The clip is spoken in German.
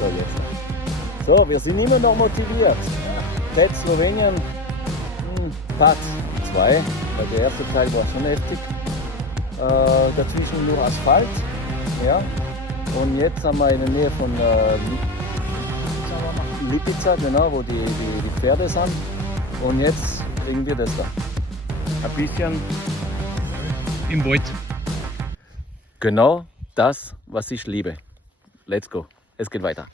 So, jetzt. So, wir sind immer noch motiviert. Tät Slowenien, Part 2, weil der erste Teil war schon heftig. Dazwischen nur Asphalt. Ja. Und jetzt haben wir in der Nähe von Lipica, genau, wo die Pferde sind. Und jetzt kriegen wir das da. Ein bisschen Im Wald. genau das, was ich liebe. Let's go. Es geht weiter.